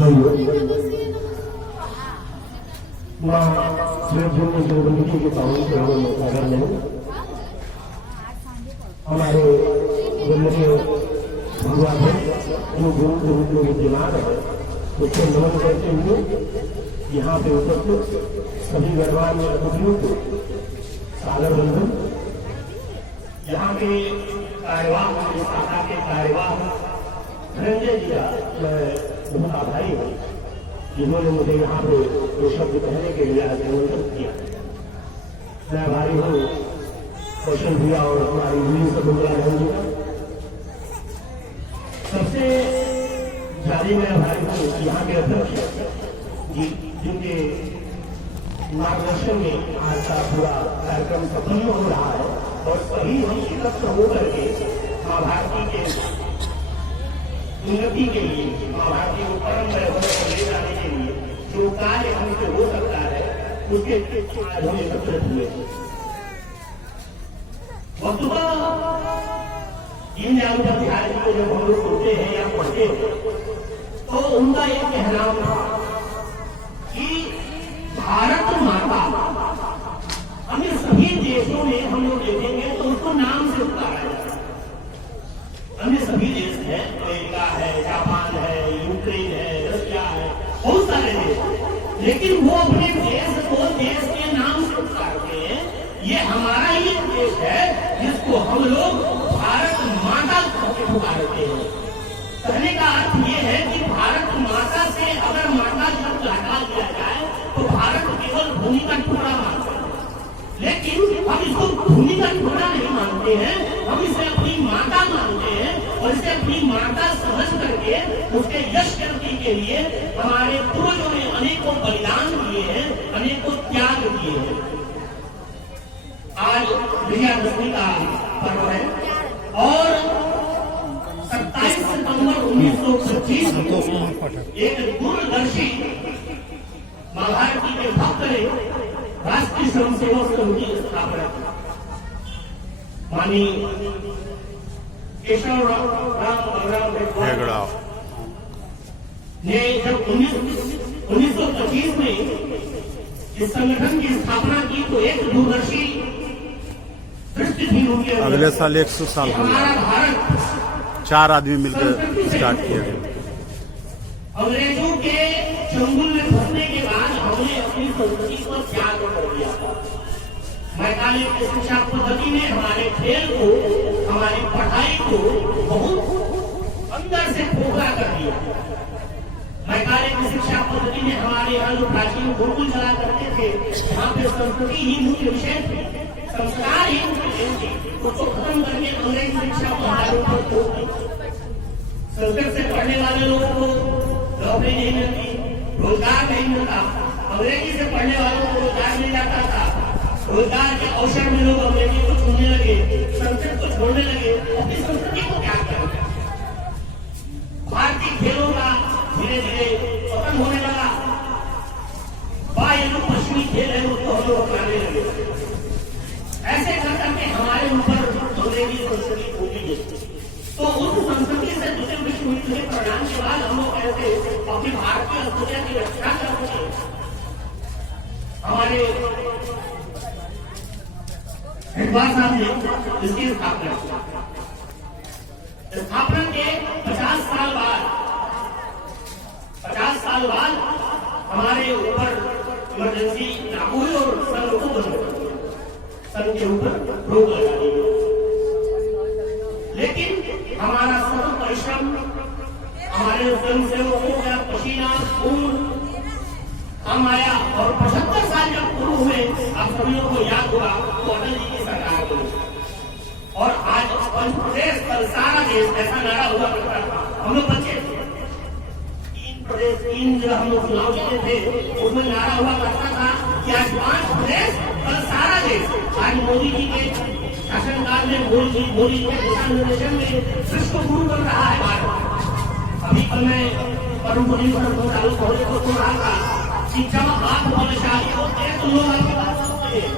के पावन नगर में हमारे जन्म के भगवान जो गुरु के रूप में विद्यमान है उसको नमन करते हुए यहाँ पे उपस्थित सभी गणमान्य अतिथियों को सादर बंधन। यहाँ के कार्यवाह शाखा के कार्यवाह धनंजय जी का मैं बहुत आभारी हूँ जिन्होंने मुझे यहाँ पे ये शब्द कहने के लिए आज निमंत्रित किया। मैं आभारी हूँ कौशल भैया और हमारी वीर समुद्रा बहन जी का। सबसे ज्यादा मैं आभारी हूँ यहाँ के अध्यक्ष जी जिनके मार्गदर्शन में आज का पूरा कार्यक्रम संपन्न हो रहा है और सभी हम एकत्र होकर के माँ भारती के उन्नति के लिए माँ भारती को परम वैभव को ले जाने के लिए जो कार्य हमसे हो सकता है उसके आज हम एकत्रित हुए। वस्तुतः दीनदयाल उपाध्याय जी को जब हम लोग सुनते हैं या पढ़ते हैं तो उनका एक कहना था कि भारत माता अन्य सभी देशों में हम लोग देखेंगे तो उसको नाम से पुकारा जाता है। अन्य सभी देश है, अमेरिका है, जापान है, यूक्रेन है, रशिया है, बहुत सारे देश, लेकिन वो अपने देश को देश के नाम से पुकारते हैं। ये हमारा ही देश है जिसको हम लोग भारत माता को पुकारते हैं। कहने का अर्थ ये है कि भारत माता से अगर माता शब्द हटा दिया जाए तो भारत केवल भूमि का टुकड़ा मानते हैं, लेकिन हम इसको भूमि का टुकड़ा नहीं मानते हैं, हम इसे अपनी माता मानते हैं और इसे अपनी माता समझ करके उसके यश करने के लिए हमारे पूर्वजों ने अनेकों बलिदान दिए हैं, अनेकों त्याग दिए हैं। आज विजयादशमी का पर्व है और 27 सितंबर 1925 एक दूरदर्शी माँ भारती के भक्त ने राष्ट्रीय स्वयं सेवक समिति की स्थापना की। माननीय केशव राम हेगड़ा ने जब 1925 में इस संगठन की स्थापना की तो एक दूरदर्शी दृष्टि थी उनके। अगले साल 100 साल हो गया, 4 आदमी मिलकर स्टार्ट किया गया। अंग्रेजों के चंगुल में फंसने के बाद हमने अपनी संस्कृति को त्याग कर दिया था। मैकाले की शिक्षा पद्धति ने हमारे खेल को, हमारी पढ़ाई को बहुत अंदर से खोखला कर दिया। मैकाले की शिक्षा पद्धति ने हमारे यहाँ जो प्राचीन गुरुकुल चला करते थे वहाँ पे संस्कृति ही मुख्य विषय थी, संस्कार ही मुख्य विषय थी, उसको खत्म करके अंग्रेज शिक्षा पढ़ाई को छोड़ दी। संस्कृत से पढ़ने वाले लोगों को नौकरी नहीं मिलती, रोजगार नहीं मिलता, अंग्रेजी से पढ़ने वालों को रोजगार मिल जाता था। रोजगार के अवसर में लोग अंग्रेजी को छोड़ने लगे, संस्कृत को छोड़ने लगे, अपनी संस्कृति को त्याग कर भारतीय खेलों का धीरे धीरे पतन होने लगा। जो पश्चिमी खेल है उसको हम लोग अपनाने लगे। ऐसे कर करके हमारे ऊपर अंग्रेजी संस्कृति भूमि गई। तो उस संस्कृति से जुड़े हुए परिणाम के बाद हम लोग ऐसे अपनी भारतीय अस्मिता की रक्षा कर सके। हमारे हेडवार साहब ने इसकी स्थापना के 50 साल बाद हमारे ऊपर इमरजेंसी लागू हुई और संघ को बंद कर दिया, संघ के ऊपर रोक लगा दी। लेकिन हमारा सतत परिश्रम, हमारे स्वयंसेवकों का पसीना खून हम आया और 75 साल जब पूर्ण हुए, आप सभी को याद होगा तो अटल जी की सरकार को, और आज प्रदेश कल सारा देश ऐसा नारा हुआ करता था। हम लोग बच्चे थे, 3 प्रदेश 3 जो हम लोग चुनाव जीते थे उसमें नारा हुआ करता था कि आज 5 प्रदेश कल सारा देश। आज मोदी जी के शासनकाल में मोदी के दिशा निर्देशन में विश्व गुरु बन रहा है भारत। अभी कल मैं परम पुनीत चालू होने को सुन रहा था कि जब आप बलशाली होते हैं तो लोग आपकी बात सुनते हैं।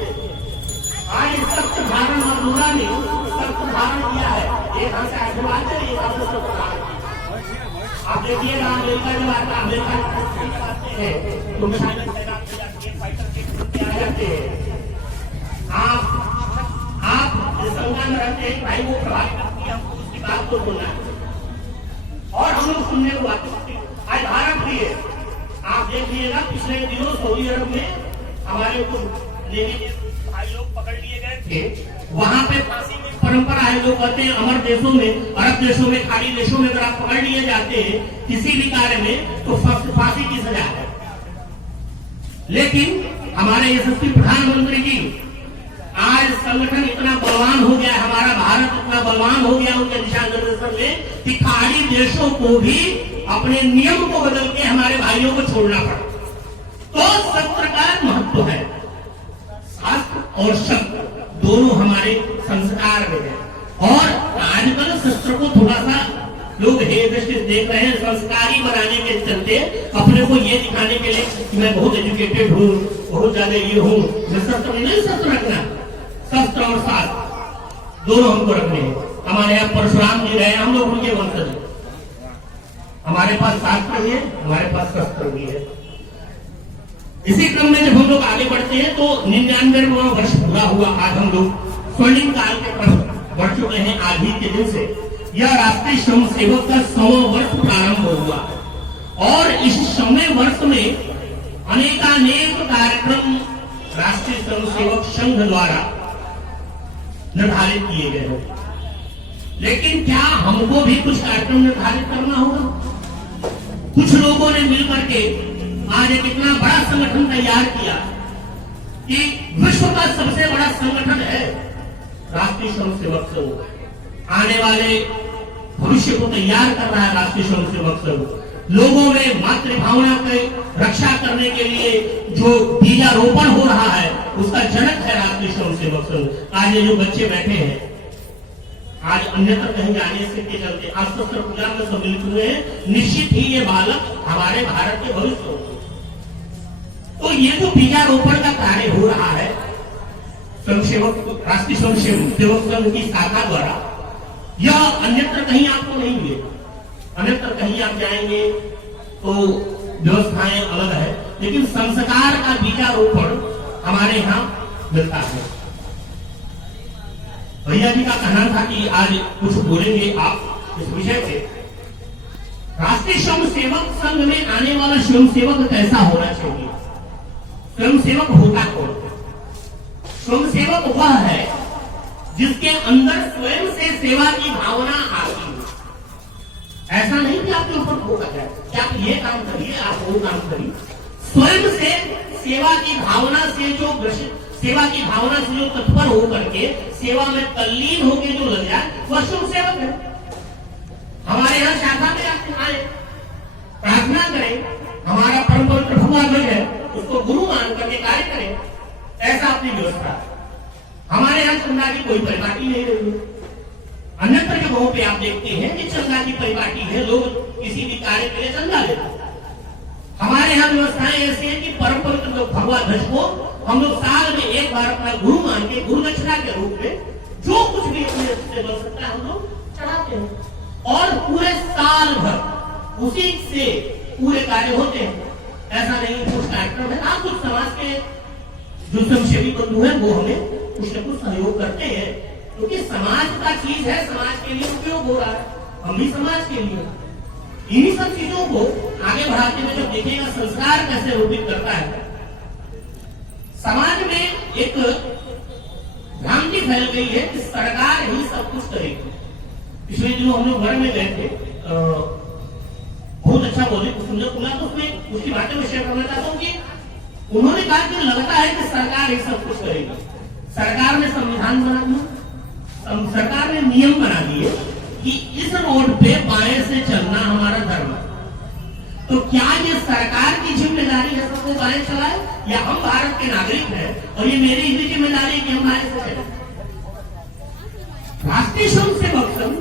आज सख्त धारण मजदूरा ने सख्त धारण किया है, एक हाथ से आशीर्वाद है, एक हाथ से सख्त धारण। आप देखिएगा अमेरिका जब आता है, अमेरिका आते हैं तो मिसाइलें तैनात की जाती है, फाइटर जेट आ जाते हैं। आप इस संज्ञा में रहते हैं भाई वो प्रभावित करती है, हमको उसकी बात को सुनना है और हम लोग सुनने को आते हैं। आज भारत भी है, आप देखिएगा पिछले दिनों सऊदी अरब में हमारे कुछ नेवी भाई लोग पकड़ लिए गए थे। वहां पे फांसी की परंपरा है, लोग कहते हैं अमर देशों में, अरब देशों में, खाड़ी देशों में अगर आप पकड़ लिए जाते हैं किसी भी कार्य में तो फांसी की सजा है। लेकिन हमारे यशस्वी प्रधानमंत्री जी आज संगठन इतना बलवान हो गया, हमारा भारत इतना बलवान हो गया उनके दिशा निर्देशन में कि खाड़ी देशों को भी अपने नियम को बदल के हमारे भाइयों को छोड़ना पड़ा। तो शस्त्र का महत्व है, शास्त्र और शस्त्र दोनों हमारे संस्कार में है। और आजकल शस्त्र को थोड़ा सा लोग हे दृष्टि देख रहे हैं, संस्कारी बनाने के चलते अपने को ये दिखाने के लिए कि मैं बहुत एजुकेटेड हूँ, बहुत ज्यादा ये हूँ, मैं शस्त्र नहीं, शस्त्र रखना, शस्त्र और शास्त्र दोनों हमको रखने हैं। हमारे यहाँ परशुराम जी रहे, हम लोग उनके वंशज हैं, हमारे पास शास्त्र भी है, हमारे पास शस्त्र भी है। इसी क्रम में जब हम लोग आगे बढ़ते हैं तो 99वां वर्ष पूरा हुआ, आज हम लोग स्वर्णिम काल के तरफ बढ़ चुके हैं। आज ही के दिन से यह राष्ट्रीय श्रम सेवक का 100वां वर्ष प्रारंभ हुआ और इस 100वें वर्ष में अनेकानेक कार्यक्रम राष्ट्रीय श्रम सेवक संघ द्वारा निर्धारित किए गए हैं। लेकिन क्या हमको भी कुछ कार्यक्रम निर्धारित करना होगा? कुछ लोगों ने मिलकर के आज एक इतना बड़ा संगठन तैयार किया कि विश्व का सबसे बड़ा संगठन है राष्ट्रीय श्रम सेवक संघ। आने वाले भविष्य को तैयार कर रहा है राष्ट्रीय श्रम सेवक संघ। लोगों में मातृभावना की रक्षा करने के लिए जो बीजारोपण हो रहा है उसका जनक है राष्ट्रीय श्रम सेवक संघ। आज ये जो बच्चे बैठे हैं, आज अन्यत्र कहीं जाने से के चलते आज शस्त्र पूजा में सम्मिलित हुए हैं, निश्चित ही ये बालक हमारे भारत के भविष्य होंगे। तो ये जो बीजारोपण का कार्य हो रहा है राष्ट्रीय स्वयं सेवक संघ की शाखा द्वारा, यह अन्यत्र कहीं आपको नहीं मिलेगा। अन्यत्र कहीं आप जाएंगे तो व्यवस्थाएं अलग है, लेकिन संस्कार का बीजारोपण हमारे यहाँ मिलता है। भैया जी का कहना था कि आज कुछ बोलेंगे आप इस विषय पे। राष्ट्रीय स्वयं सेवक संघ में आने वाला स्वयं सेवक कैसा होना चाहिए? स्वयं सेवक होता कौन? स्वयं सेवक वह है जिसके अंदर स्वयं से सेवा की भावना आती है। ऐसा नहीं कि आपके ऊपर थोपा जाए कि आप ये काम करिए, आप वो काम करिए। स्वयं से सेवा की भावना से जो सेवा की भावना से जो तत्पर होकर के सेवा में तल्लीन होकर जो लग जाए वह स्वयं सेवक है। हमारे यहाँ शाखा में आप आए, प्रार्थना करें, हमारा परम पवित्र भगवान है, उसको गुरु मान करके कार्य करें, ऐसा अपनी व्यवस्था। हमारे यहाँ चंदा की कोई परिपाटी नहीं रही है। अन्यत्र जगहों पे आप देखते हैं कि चंदा की परिपाटी है, लोग किसी भी कार्य के लिए चंदा लेते हैं। हमारे यहाँ व्यवस्थाएं ऐसी है कि परम पवित्र जो भगवान ध्वज को हम लोग साल में एक बार अपना गुरु मान के गुरु दक्षिणा के रूप में जो कुछ भी अपने से बन सकता है हम लोग चढ़ाते हैं और पूरे साल भर उसी से पूरे कार्य होते हैं। ऐसा नहीं कुछ कार्यक्रम है, आप कुछ समाज के जो स्वयंसेवी बंधु है वो हमें कुछ न कुछ सहयोग करते हैं, क्योंकि समाज का चीज है, समाज के लिए उपयोग हो रहा है, हम भी समाज के लिए। इन्हीं सब चीजों को आगे बढ़ाते हुए जब देखिएगा संस्कार कैसे रूपित करता है। समाज में एक भ्रांति फैल गई है कि सरकार ही सब कुछ करेगी। पिछले दिनों हम लोग घर में गए थे, बहुत अच्छा बोले, सुंदर बोला, तो उसमें उसकी बातें मैं शेयर करना चाहता हूँ कि उन्होंने कहा कि लगता है कि सरकार ही सब कुछ करेगी। सरकार ने संविधान बना दिया, सरकार ने नियम बना दिए कि इस रोड पे बाएं से चलना हमारा धर्म है। तो क्या ये सरकार की जिम्मेदारी है सबको बाएं चलाए, या हम भारत के नागरिक हैं और ये मेरी ही जिम्मेदारी है कि हम बाएं से चले? राष्ट्रीय स्वयं सेवक संघ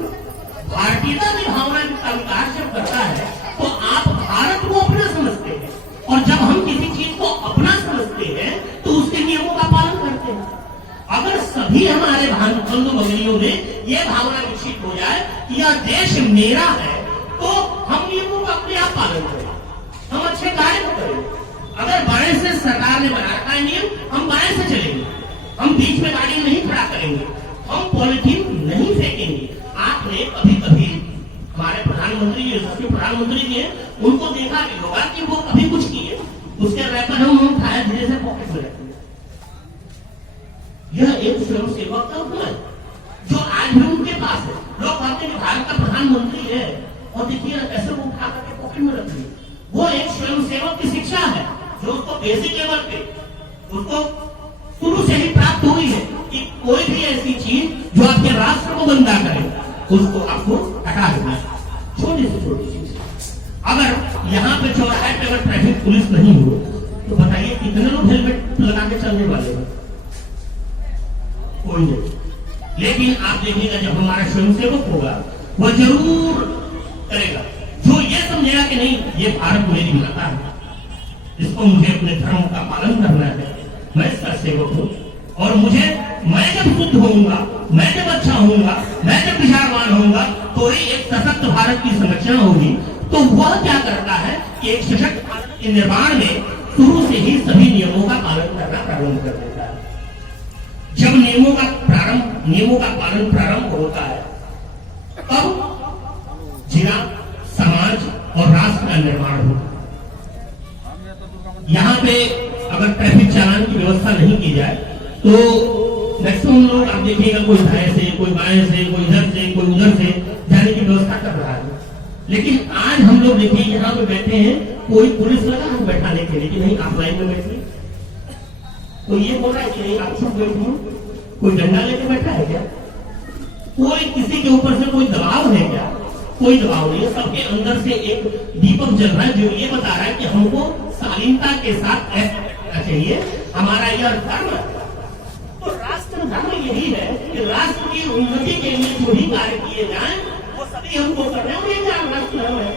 भारतीयता की भावना का विकास जब करता है तो आप भारत को अपना समझते हैं, और जब हम किसी चीज को अपना समझते हैं तो उसके नियमों का पालन करते हैं। अगर सभी हमारे बंधु भगिनियों में यह भावना विकसित हो जाए कि यह देश मेरा है, तो हम नियमों ने बना रखा है नियम, हम बाएं से चलेंगे, हम बीच में गाड़ी नहीं खड़ा करेंगे, हम पॉलिथीन नहीं फेंकेंगे। आपने कभी कभी हमारे प्रधानमंत्री यशस्वी प्रधानमंत्री जी हैं, उनको देखा भी होगा कि वो कभी कुछ किए उसके रैपर हम उठाया धीरे से पॉकेट में रखेंगे। यह एक स्वयं सेवक का गुण है जो आज भी उनके पास है। लोग कहते हैं भारत का प्रधानमंत्री है और देखिए कैसे वो उठा करके पॉकेट में रखिए। वो एक स्वयं सेवक की शिक्षा है जो उसको बेसिक लेवल पे उसको शुरू से ही प्राप्त हुई है कि कोई भी ऐसी चीज जो आपके राष्ट्र को गंदा करे उसको आपको हटा देना है, छोटी से छोटी चीज। अगर यहाँ पे चौराहे पे अगर ट्रैफिक पुलिस नहीं हो तो बताइए कितने लोग हेलमेट लगा के चलने वाले हैं? कोई नहीं। लेकिन आप देखिएगा जब हमारा स्वयंसेवक होगा वह जरूर करेगा, जो ये समझेगा कि नहीं ये भारत मेरी माता है, इसको मुझे अपने धर्म का पालन करना है, मैं इसका सेवक हूं और मैं जब शुद्ध होऊंगा, मैं जब अच्छा होऊंगा, मैं जब विचारवान होऊंगा तो ही एक सशक्त भारत की संरचना होगी। तो वह क्या करता है कि एक सशक्त भारत के निर्माण में शुरू से ही सभी नियमों का पालन करना प्रारंभ कर देता है। जब नियमों का पालन प्रारंभ होता है तब जिला, समाज और राष्ट्र का निर्माण होता है। यहाँ पे अगर ट्रैफिक चालान की व्यवस्था नहीं की जाए तो मैक्सिमम लोग आप देखिएगा कोई दाएं से, कोई बाएं से, कोई इधर से, कोई उधर से जाने की व्यवस्था कर रहा है। लेकिन आज हम लोग देखिए यहाँ पे बैठे हैं, कोई पुलिस लगा है बैठाने के लिए कि नहीं आप लाइन में बैठिए, तो ये बोल रहा है कि नहीं आप चुप बैठिए, कोई डंडा लेके बैठा है क्या? कोई किसी के ऊपर से कोई दबाव है क्या? कोई दबाव नहीं है। सबके अंदर से एक दीपक जल रहा है जो ये बता रहा है कि हमको शालीनता के साथ ऐसा करना चाहिए, हमारा यह धर्म है। तो राष्ट्र धर्म यही है कि राष्ट्र की उन्नति के लिए जो भी कार्य किए जाएं वो सभी हमको करने और ये राष्ट्र धर्म है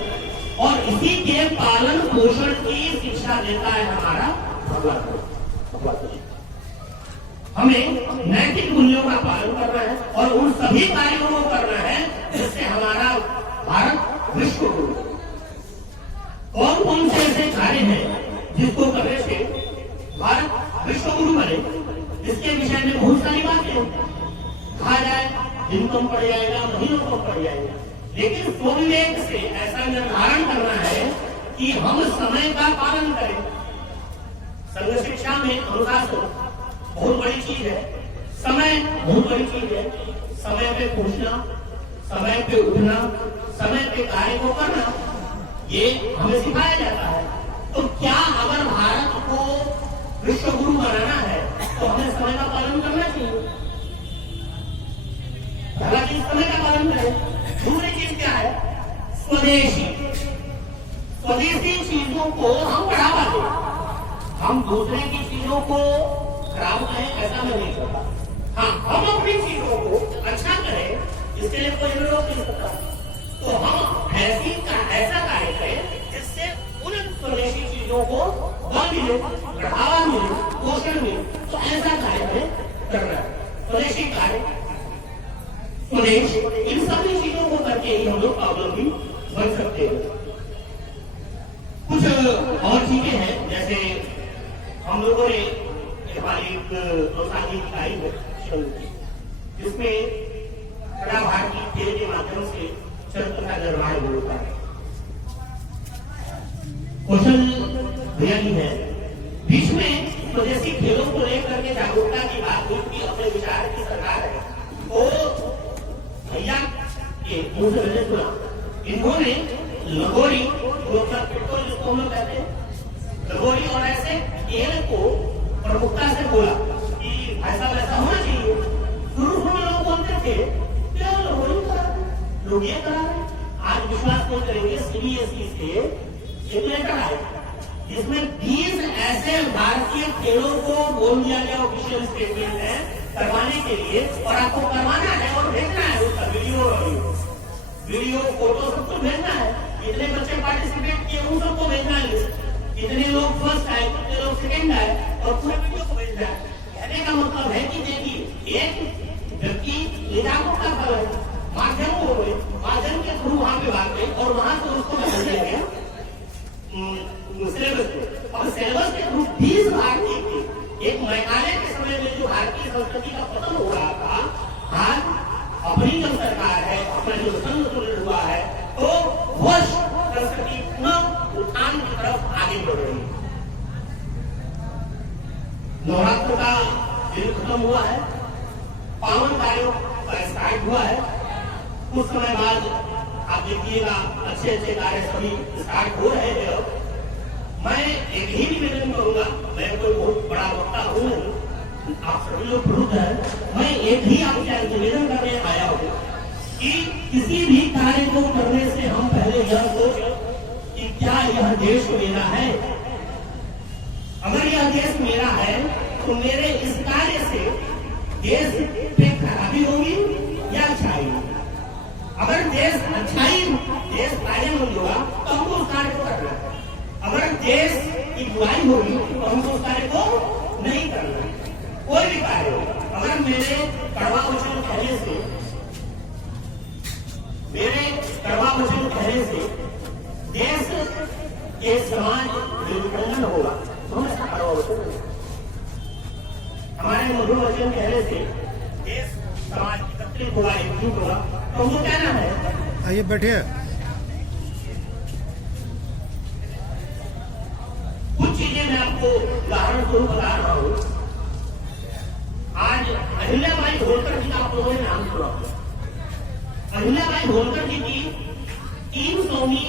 और इसी के पालन पोषण की शिक्षा देता है हमारा भगवान। हमें नैतिक मूल्यों का पालन करना है और उन सभी कार्यों को करना है जिससे हमारा भारत विश्व गुरु। कौन कौन से ऐसे कार्य हैं जिसको करने से भारत विश्व गुरु बने, इसके विषय में बहुत सारी बातें कहा जाए, दिन कम पड़ जाएगा, महीनों कम पड़ जाएगा, लेकिन स्वविवेक से ऐसा निर्धारण करना है कि हम समय का पालन करें। संघ शिक्षा में अनुशासन बहुत बड़ी चीज है, समय बहुत बड़ी चीज है। समय पे पहुंचना, समय पे उठना, समय पे कार्य को करना, ये हमें सिखाया जाता है। तो क्या अगर भारत को विश्व गुरु बनाना है तो हमें समय का पालन करना चाहिए। पहला चीज समय का पालन करें। दूसरी चीज क्या है? स्वदेशी चीजों को हम बढ़ावा दें, हम दूसरे की चीजों को खराब करें ऐसा मैं नहीं करता। हाँ, हम अपनी चीजों को अच्छा करें इसके लिए कोई विरोध नहीं करता। तो हम ऐसा कार्य करें जिससे उन स्वदेशी चीजों को बल मिले, बढ़ावा मिले, पोषण मिले, तो ऐसा कार्य हमें करना है। स्वदेशी कार्य, स्वदेश, इन सभी चीजों को करके ही हम लोग स्वावलंबी बन सकते हैं। कुछ और चीजें हैं जैसे हम लोगों ने हमारी प्रोत्साहन इकाई है जिसमें कला भारती खेल के माध्यम से चरित्र का निर्माण होता है। कौशल भैया जी है, बीच में स्वदेशी खेलों को लेकर के जागरूकता की बात हुई कि अपने विचार की सरकार है, तो भैया के मुंह से मैंने सुना, इन्होंने लगोरी जिसको हम लोग कहते हैं, लगोरी और ऐसे खेल को प्रमुखता से बोला कि ऐसा वैसा होना चाहिए। शुरू में लोग बोलते थे क्या लगोरी करा रहे, लोग ये करा रहे। आज विश्वास नहीं करेंगे, सीबीएसई से एक लेटर आया जिसमें 20 ऐसे भारतीय खेलों को बोल दिया गया ऑफिशियल स्टेटमेंट है करवाने के लिए, और आपको करवाना है और भेजना है उसका वीडियो फोटो सब कुछ भेजना है। कितने बच्चे पार्टिसिपेट किए उन सबको भेजना है, कितने लोग फर्स्ट आए, कितने लोग सेकंड आए, और पूरे वीडियो को भेजना है। कहने का मतलब है कि देखिए एक व्यक्ति निजामों का फल है, माध्यम के थ्रू वहां पे बात गई और वहां से उसको बदल दिया गया सिलेबस को, और सिलेबस के थ्रू 20 भारतीय संस्कृति पुनः उत्थान की तरफ आगे बढ़ रही है। नवरात्र का दिन खत्म हुआ है, पावन कार्यों का स्टार्ट हुआ है। कुछ समय बाद आप देखिएगा अच्छे अच्छे कार्य सभी स्टार्ट हो रहे हैं। अब मैं एक ही निवेदन करूंगा, मैं कोई बहुत बड़ा वक्ता हूं नहीं, आप सभी लोग प्रबुद्ध हैं, मैं एक ही आपसे निवेदन करने आया हूं कि किसी भी कार्य को करने से हम पहले यह सोचें कि क्या यह देश मेरा है। अगर यह देश मेरा है तो मेरे इस कार्य से देश पे खराबी होगी या अच्छाई होगी। अगर देश अच्छाई, देश फायदेमंद होगा तो हमको उस कार्य को करना है। अगर देश की बुराई होगी तो हमको उस कार्य को नहीं करना है। कोई भी कार्य हो, अगर मेरे कड़वा वचन कहने से देश के समाज विखंडन होगा तो हम इसका कड़वा वचन नहीं। हमारे मधुर वचन कहने से देश समाज एकत्रित होगा, एकजुट होगा, तो हमको कहना है। आइए बैठिए। कुछ चीजें मैं आपको उदाहरण स्वरूप बता रहा हूं। आज अहिल्याबाई होलकर जी का आप लोगों ने नाम सुना। अहिल्याबाई होलकर जी की 300वीं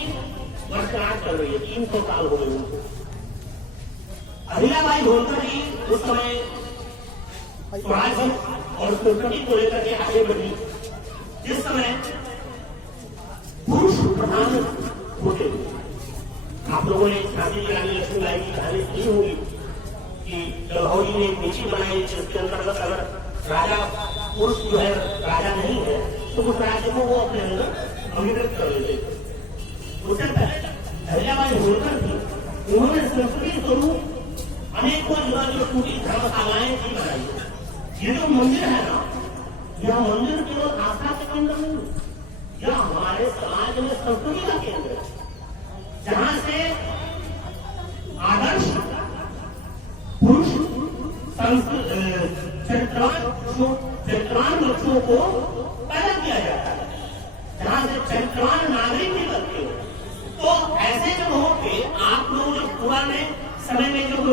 वर्षगांठ चल रही है, 300 साल हो गए उनको। अहिल्याबाई होलकर जी उस समय स्वराज और संस्कृति को लेकर के आगे बढ़ी जिस समय पुरुष प्रधान होते थे। आप लोगों ने झांसी की रानी लक्ष्मीबाई की कहानी सुनी होगी कि लखनऊ जी ने एक नीति बनाई जिसके अंतर्गत अगर राजा पुरुष जो है राजा नहीं है तो उस राज्य को वो अपने अंदर अभिव्यक्त कर लेते थे। उससे पहले अहिल्याबाई होलकर थी, उन्होंने संस्कृति स्वरूप अनेकों जगह जो टूटी धर्मशालाएं थी बनाई। ये जो मंदिर है ना, यह मंदिर केवल आस्था के केंद्र नहीं, यह हमारे समाज में संस्कृति का केंद्र है, जहां से आदर्श पुरुष चरित्रवान बच्चों को पैदा किया जाता है, जहां से चरित्रवान नागरिक निकलते हो। तो ऐसे जब हो के आप लोग जो पुराने समय में जब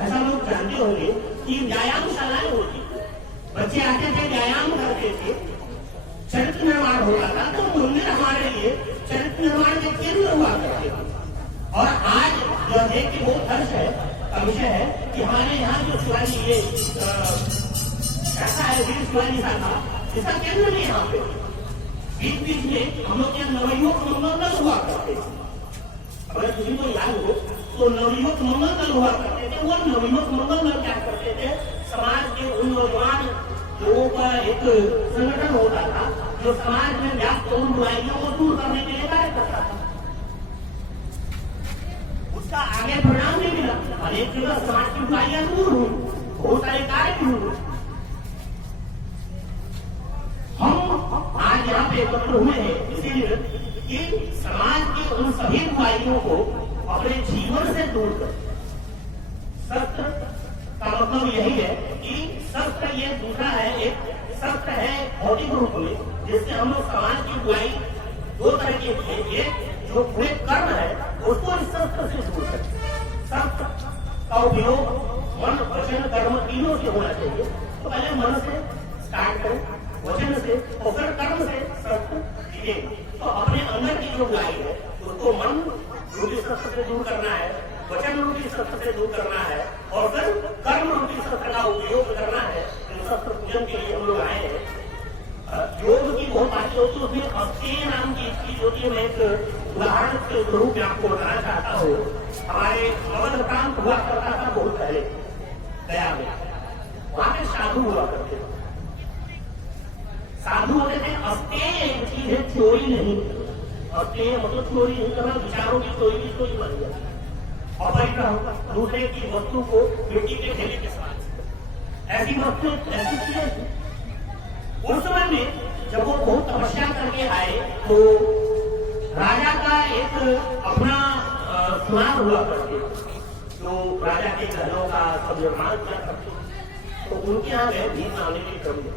ऐसा लोग जानते होंगे कि व्यायामशालाएं होती, बच्चे आते थे, व्यायाम करते थे, चरित्र निर्माण होता था, तो मंदिर हमारे लिए चरित्र निर्माण के केंद्र हुआ करते थे। और आज जो देख के बहुत हर्ष है का विषय है कि हमारे यहाँ जो शिवाजी ये ऐसा है वीर शिवाजी साहब, इसका केंद्र नहीं यहाँ पे। बीच बीच में हम लोग यहाँ नवयुवक मंगल दल हुआ करते थे। अगर किसी को याद हो तो नवयुवक मंगल दल हुआ करते थे। वो नवयुवक मंगल दल क्या करते थे, समाज के उन नौजवान लोगों का एक संगठन होता था जो समाज में व्याप्त उन बुराइयों को दूर करने के लिए कार्य करता था। उसका आगे परिणाम भी मिला, अनेक जगह समाज की बुराइयां दूर हुई, बहुत सारे कार्य भी हुए। हम आज यहाँ पे एकत्र हुए हैं इसीलिए कि समाज की उन सभी बुराइयों को अपने जीवन से दूर कर। सत्य का मतलब यही है कि सत्य ये दूसरा है, एक सत्य है भौतिक रूप में, जिससे हम लोग समाज की बुराई दो तरह की होती है। एक जो बुरे कर्म है उसको इस सत्य से दूर करें। सत्य का उपयोग मन, वचन, कर्म तीनों से होना चाहिए। तो पहले मन से स्टार्ट करें, वचन से और फिर कर्म से सत्य दिखेगा। तो अपने अंदर की जो बुराई है उसको मन रूपी सत्य से दूर करना है, वचन रूपी सत्य से दूर करना है और फिर कर्म रूपी सत्य का उपयोग करना है। सत्य पूजन के लिए हम लोग आए हैं। योग की बहुत बातें होती है, उसमें अस्तेय नाम की चीज होती है। मैं एक उदाहरण के स्वरूप में आपको बताना चाहता हूँ। हमारे अवध प्रांत हुआ करता था बहुत पहले गया में, वहां पे साधु हुआ करते थे। साधु होते थे। अस्तेय एक चीज है, चोरी नहीं। अस्तेय मतलब चोरी नहीं करना, विचारों की चोरी की चोरी बन जाती। अपरिग्रह, दूसरे की वस्तु को मिट्टी के ढेले के साथ, ऐसी वस्तु ऐसी चीजें थी। उस समय में जब वो बहुत तपस्या करके आए तो राजा का एक अपना स्नान हुआ करते, जो राजा के घरों का सब निर्माण किया करते। तो उनके यहाँ गए भीख मांगने के क्रम में।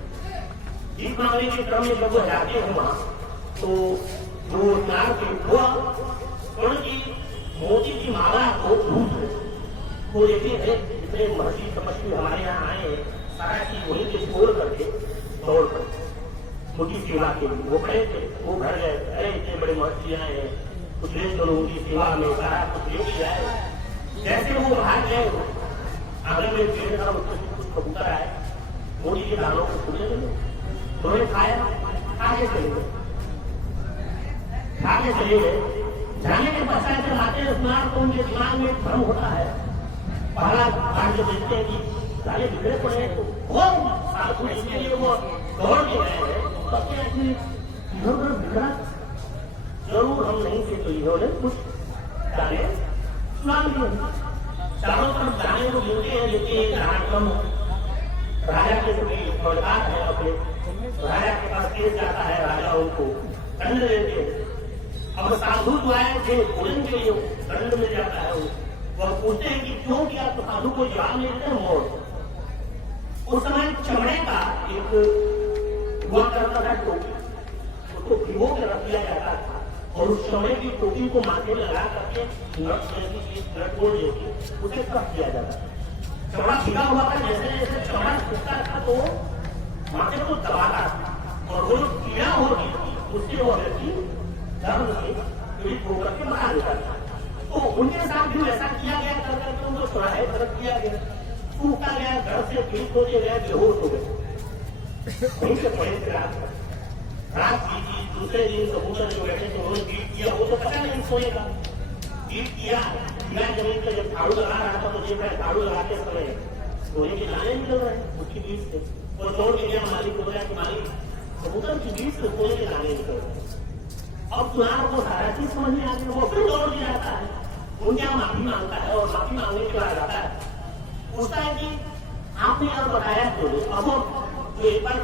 भीख मांगने के क्रम में जब वो जाते हैं वहां तो जो स्नान हुआ तो देखिए जितने महर्षि तपस्वी हमारे यहाँ आए हैं, सारा चीज वहीं से छोड़ करके दौड़ कर उनकी सेवा के लिए वो खड़े थे। वो घर गए, अरे इतने बड़े महर्षि आए हैं, कुछ ले करो उनकी सेवा में, सारा कुछ ले जाए। जैसे वो बाहर गए, आंगन में पेड़ था, उसमें कुछ कबूतर आए, मोदी के दानों को छूने लगे, उन्होंने खाया, आगे चले गए, आगे चले गए। जाने के पश्चात जब आते हैं स्नान तो उनके दिमाग में एक भ्रम होता है। पहला बात जो देखते हैं कि सारे बिगड़े पड़े हैं, तो वो साधु इसके लिए वो दौड़ के गए हैं, कहते हैं कि इधर उधर बिगड़ा जरूर हम नहीं थे, तो इन्होंने कुछ गाने सुना दिए। चारों तरफ गाने को मिलते हैं, लेकिन राजक्रम राजा के जो फौजदार है अपने राजा के पास केस जाता है, राजा उनको दंड देते हैं। अब साधु जो आए थे भोजन के लिए दंड में जाता है, वह पूछते हैं कि क्यों किया, तो साधु को जवाब नहीं देते मौत। उस समय चमड़े का एक हुआ करता था टोपी, उसको भिगो के रख दिया जाता था और उस चमड़े की टोपी को माथे लगा करके नट बोल देके उसे कस दिया जाता था। चमड़ा भिगा हुआ था, जैसे जैसे चमड़ा सूखता था तो माथे को दबाता था और वो जो कीड़ा होगी उससे वो व्यक्ति दर्द से पीड़ित होकर के मारा देता था। तो उनके साथ भी ऐसा किया गया, कर करके उनको चौराहे तरफ किया गया, सूखा गया, घर से पीड़ित होते गए, बेहोश हो गए। वहीं से पड़े थे रात की दूसरे दिन कबूतर जो बैठे थे उन्होंने बीट किया, वो तो पता नहीं सोएगा, बीट किया जमीन पर जब झाड़ू लगा रहा था तो देख रहा है झाड़ू लगाते समय सोने के दाने निकल रहे हैं उसकी बीच से, और दौड़ के गया मालिक को बोला कि मालिक कबूतर की बीच से सोने के दाने निकल रहे हैं। अब सुनार को सारा चीज समझ में आ गया, वो फिर दौड़ के आता है, उनके यहाँ माफी मांगता है और माफी मांगने के बाद आता है, पूछता है कि आपने यार बताया क्यों? अब वो एक बार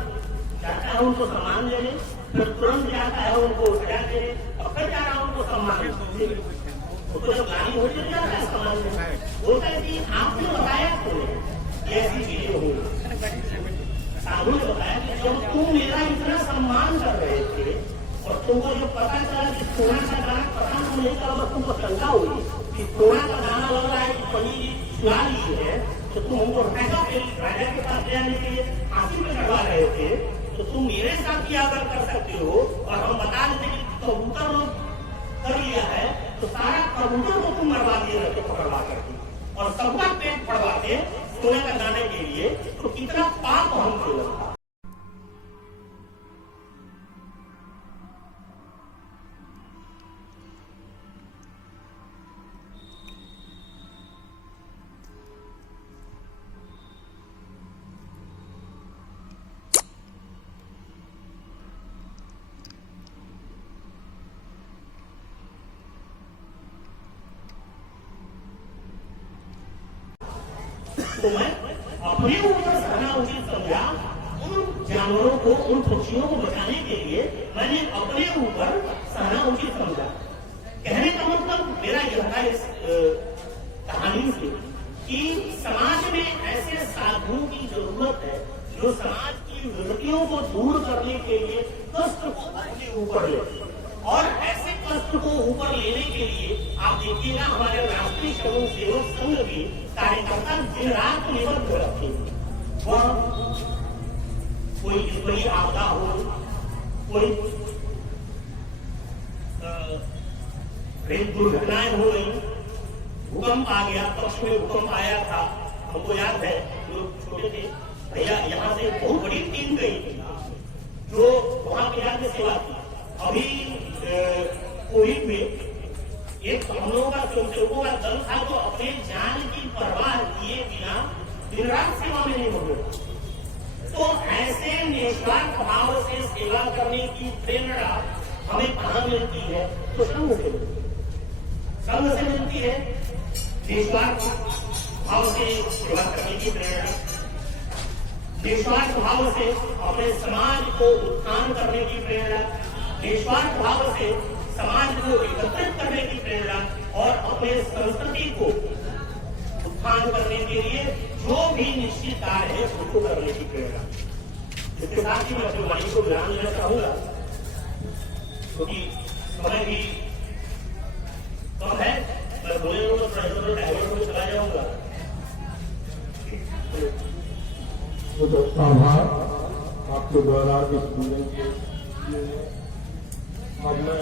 जाता है उनको सम्मान देने, फिर तुरंत जाता है उनको सजा देने, और फिर जा रहा है उनको सम्मान देने। उसको जब गाड़ी होती है जाता है सम्मान देने, बोलता है कि आपने बताया क्यों ये ऐसी चीजें होंगी। साधु ने बताया कि जब तुम मेरा इतना सम्मान कर रहे थे और तुमको जब पता चला कि सोना का दाना पसंद नहीं करा, बस तुमको शंका हुई कि सोना का दाना लग रहा है कि पंडित जी सुना ली है, तो तुम हमको राजा के पास जाने के लिए फांसी पे चढ़वा रहे थे, तो तुम मेरे साथ ही अगर कर सकते हो और हम बता देते कि कबूतर लोग कर लिया है, तो सारा कबूतर को तुम मरवा दिए रहते पकड़वा करके और सबका पेट पड़वाते सोने का दाने के लिए, तो कितना पाप हमको लगता। तो मैं अपने ऊपर सहना उचित समझा, उन जानवरों को, उन पक्षियों को बचाने के लिए मैंने अपने ऊपर सहना उचित समझा। कहने का मतलब मेरा यह था इस कहानी से कि समाज में ऐसे साधुओं की जरूरत है जो समाज की विकृतियों को दूर करने के लिए कष्ट को अपने ऊपर ले, और ऐसे कष्ट को ऊपर लेने के लिए आप देखिएगा हमारे राष्ट्रीय स्वयं सेवक संघ के कार्यकर्ता दिन रात निबद्ध रखेंगे। वह कोई बड़ी आपदा हो, कोई रेल दुर्घटनाएं हो गई, भूकंप आ गया, पक्ष में भूकंप आया था, हमको याद है लोग छोटे थे भैया, यहाँ से बहुत बड़ी टीम गई थी जो वहां पे जाकर सेवा की। अभी कोविड में एक हम लोगों का स्वयंसेवकों का दल था जो अपने जान की परवाह किए बिना दिन रात सेवा में नहीं हो गए। तो ऐसे निस्वार्थ भाव से सेवा करने की प्रेरणा हमें कहाँ मिलती है? तो संघ से मिलती है, संघ से मिलती है निस्वार्थ भाव से सेवा करने की प्रेरणा, निस्वार्थ भाव से अपने समाज को उत्थान करने की प्रेरणा, निस्वार्थ भाव से समाज को एकत्रित करने की प्रेरणा और अपने संस्कृति को उत्थान करने के लिए जो भी निश्चित कार्य है उसको करने की प्रेरणा। इसके साथ ही मैं अपनी वाणी को विराम देना चाहूंगा क्योंकि समय भी कम है, मैं बोले तो डाइवर्ट होकर चला जाऊंगा। बहुत आभार आपके द्वारा इस भोजन के लिए। अब मैं